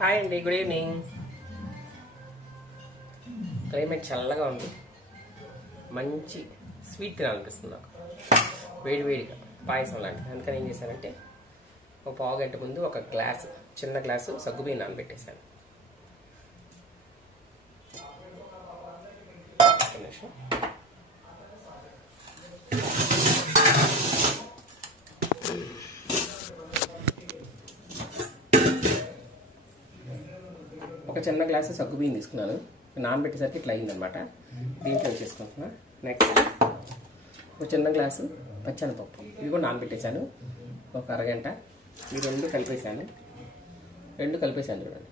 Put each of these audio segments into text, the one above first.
Hi అండి, good evening. Climate చల్లగా ఉంది, మంచి స్వీట్ తినాలనిపిస్తుంది నాకు, వేడివేడిగా పాయసం లాంటిది. అందుకని ఏం చేశానంటే ఒక పావు గంట ముందు ఒక గ్లాసు, చిన్న గ్లాసు సగ్గుబియ్యం నానబెట్టేశాను. ఒక చిన్న గ్లాసు సగ్గుబియ్యం తీసుకున్నాను, నానబెట్టేసరికి ఇట్లా అయిందనమాట. దీంట్లో వేసేసుకుంటున్నా. నెక్స్ట్ ఒక చిన్న గ్లాసు పచ్చెనపప్పు, ఇది కూడా నానబెట్టేశాను ఒక అరగంట. ఈ రెండు కలిపేశాను చూడండి.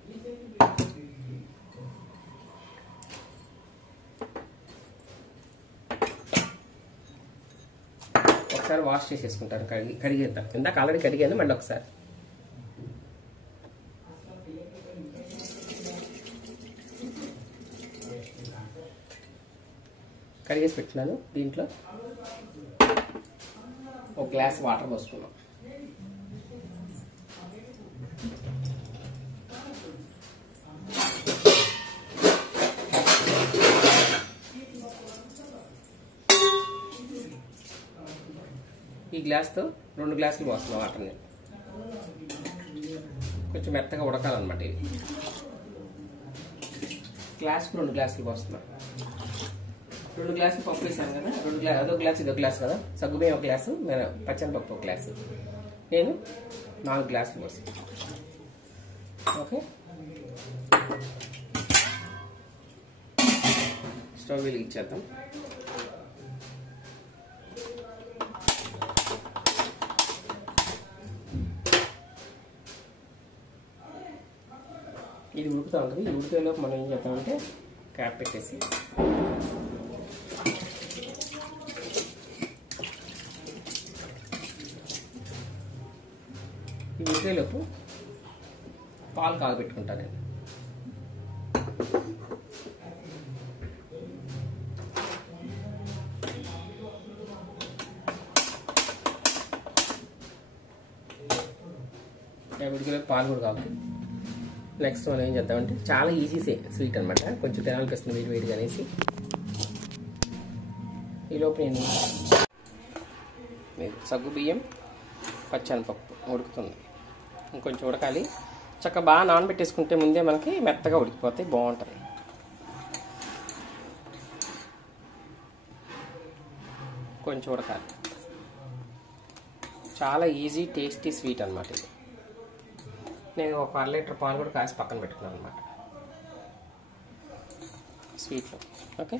ఒకసారి వాష్ చేసేసుకుంటాను, కడిగేద్దాం. ఇందాక ఆల్రెడీ కడిగాను, మళ్ళీ ఒకసారి. కడిగేసి పెట్టినాను. దీంట్లో ఒక గ్లాస్ వాటర్ పోసుకున్నాం. ఈ గ్లాస్తో 2 గ్లాసులు పోస్తున్నాం వాటర్ని. కొంచెం మెత్తగా ఉడకాలన్నమాట. ఇది గ్లాస్కు 2 గ్లాసులు పోస్తున్నాం. 2 గ్లాసులు పప్పు వేసాను కదా, అదొక గ్లాసు ఇదొక గ్లాసు కదా. సగ్గుబియ్యం ఒక గ్లాసు, పచ్చెనపప్పు ఒక గ్లాసు. నేను 4 గ్లాసులు పోసాను. ఓకే, స్టవ్ వెలిగించేద్దాం. ఇది ఉడుకుతూ ఉంటుంది. ఈ ఉడికేలోపు మనం ఏం చేద్దామంటే క్యాప్ పెట్టేసి ఈ ఉడికేలోపు పాలు కాగబెట్టుకుంటాను నేను. ఉడికేలోపు పాలు కూడా కావాలి. నెక్స్ట్ మనం ఏం చేద్దామంటే చాలా ఈజీ స్వీట్ అనమాట, కొంచెం తినాలనిపిస్తుంది వేడివేడిగా అనేసి. ఈలోపు నేను సగ్గుబియ్యం పచ్చెనపప్పు ఉడుకుతుంది, ఇంకొంచెం ఉడకాలి. చక్కగా బాగా నానబెట్టేసుకుంటే ముందే మనకి మెత్తగా ఉడికిపోతాయి, బాగుంటుంది. కొంచెం ఉడకాలి. చాలా ఈజీ టేస్టీ స్వీట్ అనమాట ఇది. నేను ఒక 1 లీటర్ పాలు కూడా కాసి పక్కన పెట్టుకున్నాను అనమాట స్వీట్లో. ఓకే,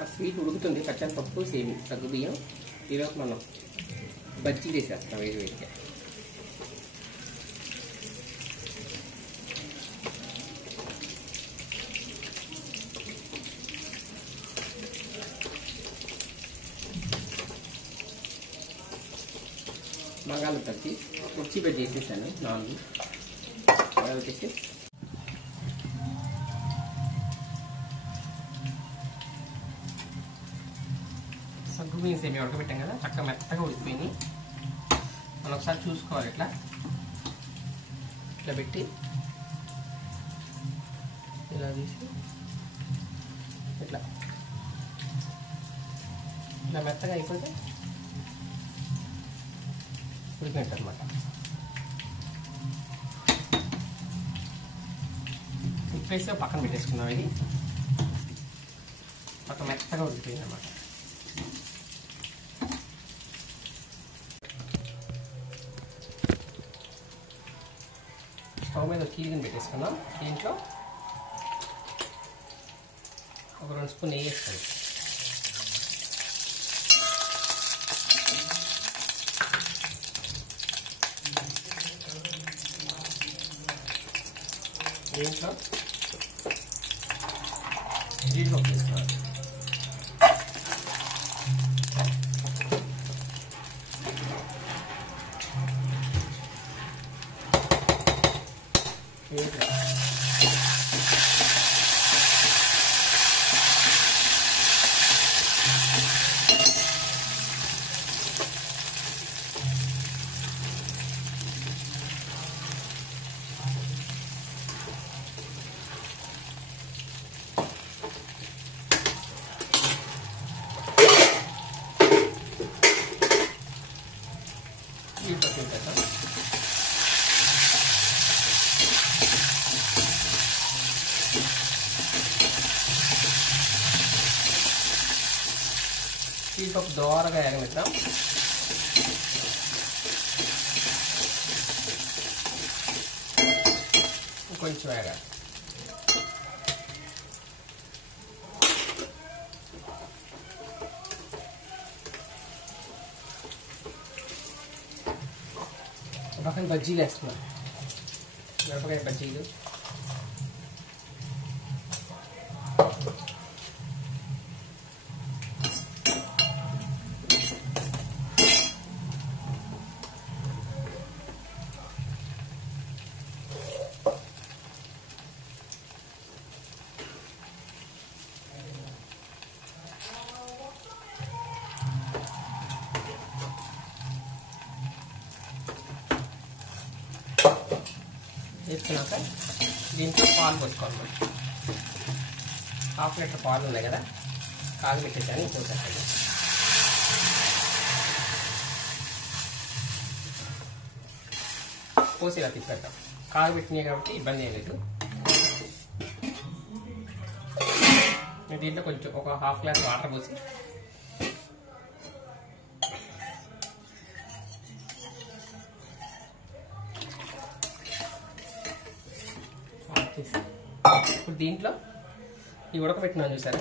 ఆ స్వీట్ ఉడుకుతుంది. పచ్చెనపప్పు సగ్గుబియ్యం. ఈరోజు మనం బజ్జీ చేసేస్తాం వేడివేడిగా. బంగాళ బజ్జీ, మిర్చి బజ్జీ వేసేసాను 4. వచ్చేసి సగ్గుబియ్యం సేమియా ఉడకబెట్టాం కదా, చక్కగా మెత్తగా ఉడికిపోయింది. మనం ఒకసారి చూసుకోవాలి. ఇట్లా పెట్టి ఇలా తీసి ఇట్లా మెత్తగా అయిపోతే ఉడికినట్టు అనమాట. ఉప్పేసి పక్కన పెట్టేసుకున్నాం. ఇది పక్కన మెత్తగా ఉడికిపోయింది అనమాట. స్టవ్ మీద కీలిని పెట్టేసుకున్నాం. దీంట్లో ఒక 2 స్పూన్ నెయ్యి వేసుకోండి. దీంట్లో జీడిపప్పు వేసుకోవాలి. పప్పు దోరగా ఎగనిద్దాం. కొంచెం వేగాలి. పక్కన బజ్జీలు వేస్తున్నాం, మిరపకాయ బజ్జీలు. వేసుకున్నాక దీంట్లో పాలు పోసుకోవాలి. 1/2 లీటర్ పాలు ఉన్నాయి కదా, కాగబెట్టేసాను. పోసేస్తాను. పోసి ఇలా తిప్పేద్దాం. కాగబెట్టినాయి కాబట్టి ఇబ్బంది ఏం లేదు. దీంట్లో కొంచెం ఒక 1/2 గ్లాస్ వాటర్ పోసి ఇప్పుడు దీంట్లో ఈ ఉడకబెట్టినా చూసారా,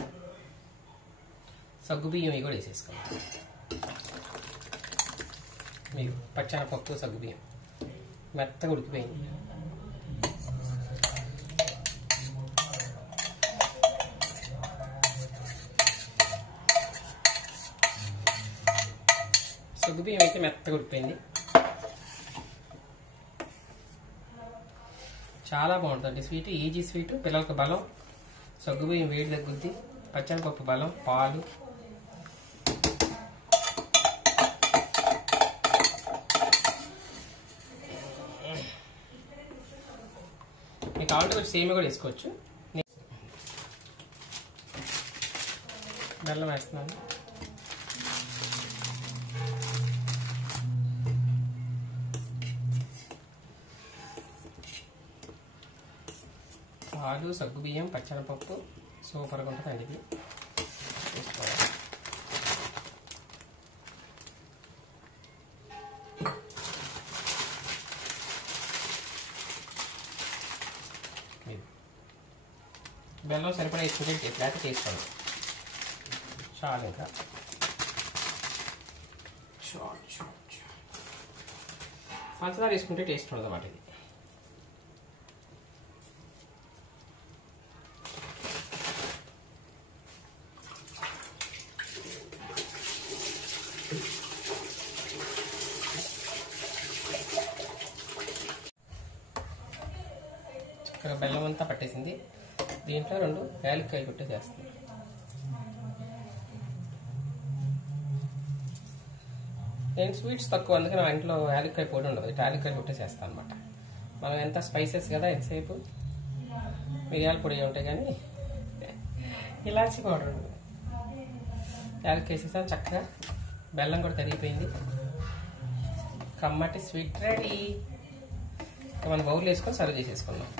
సగ్గుబియ్యం ఇవి కూడా వేసేసుకోండి. మీరు పచ్చనపప్పు సగ్గుబియ్యం మెత్తగా ఉడికిపోయింది. సగ్గుబియ్యం అయితే మెత్తగా ఉడికిపోయింది. చాలా బాగుంటుంది స్వీట్, ఈజీ స్వీట్, పిల్లలకు బలం. సగ్గుబియ్యం వేడి తగ్గుద్ది, పచ్చనిపప్పు బలం, పాలు. మీకు కావాలంటే కొంచెం సేమియా కూడా వేసుకోవచ్చు. బెల్లం వేస్తున్నాను. పాలు, సగ్గుబియ్యం, పచ్చనపప్పు సూపర్గా ఉంటుందండి. ఇది తీసుకోవాలి. బెల్లం సరిపడా వేసుకుంటే లేకపోతే తీసుకోండి. చాలు. ఇంకా పంచదార వేసుకుంటే టేస్ట్ ఉండదు అన్నమాట. ఇది చక్కగా బెల్లం అంతా పట్టేసింది. దీంట్లో 2 యాలక్కాయలు కొట్టేసేస్తాను. నేను స్వీట్స్ తక్కువ, అందుకే నా ఇంట్లో యాలక్కాయ పొడి ఉండదు. యాలక్కాయలు కొట్టేసేస్తాను అనమాట. మనం ఎంత స్పైసెస్ కదా, ఎంతసేపు మిరియాల పొడి ఉంటాయి కానీ ఇలాచి పౌడర్ ఉండదు. యాలక్కాయ వేసేసాను. చక్కగా బెల్లం కూడా కరిగిపోయింది. కమ్మటి స్వీట్ రెడీ. ఇక మనం బౌల్ వేసుకొని సర్వ్ చేసేసుకుందాం.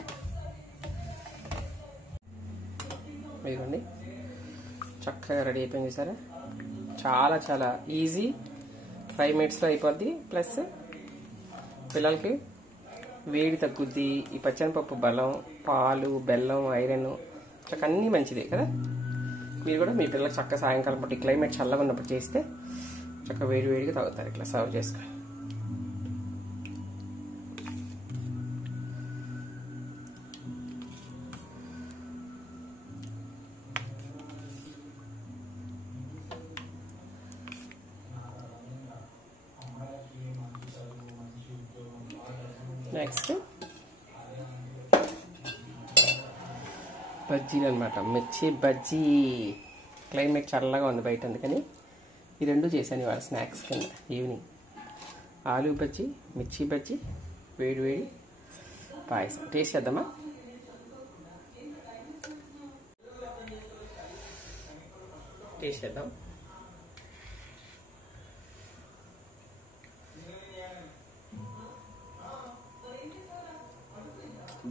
ఇదిగోండి చక్కగా రెడీ అయిపోయింది సరే. చాలా చాలా ఈజీ, 5 మినిట్స్లో అయిపోద్ది. ప్లస్ పిల్లలకి వేడి తగ్గుద్ది. ఈ పచ్చనిపప్పు బలం, పాలు, బెల్లం, ఐరన్ చక్కగా అన్నీ మంచిదే కదా. మీరు కూడా మీ పిల్లలకు చక్కగా సాయంకాలం పూట క్లైమేట్ చల్లగా ఉన్నప్పుడు చేస్తే చక్కగా వేడి వేడిగా తాగుతారు. ఇట్లా సర్వ్ చేసుకొని నెక్స్ట్ బజ్జీలు అనమాట. మిర్చి బజ్జీ. క్లైమేట్ చల్లగా ఉంది బయట, అందుకని ఈ 2 చేశాను ఇవాళ స్నాక్స్ కింద. ఈవినింగ్ ఆలూ బజ్జీ, మిర్చి బజ్జీ, వేడి వేడి పాయసం. టేస్ట్ చేద్దామా? టేస్ట్ చేద్దాం.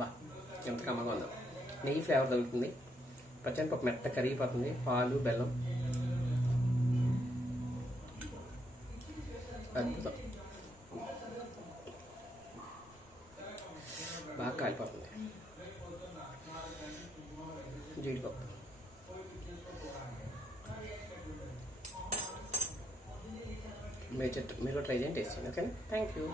బా ఎంత కమ్మగా ఉందో. నెయ్యి ఫ్లేవర్ తగులుతుంది. పచ్చనిపప్పు మెత్త కరిగిపోతుంది. పాలు, బెల్లం అద్భుతం. బాగా కాలిపోతుంది. జీడిపప్పు మీరు ట్రై చేయండి, టేస్ట్ చేయండి. ఓకేనా? Thank you.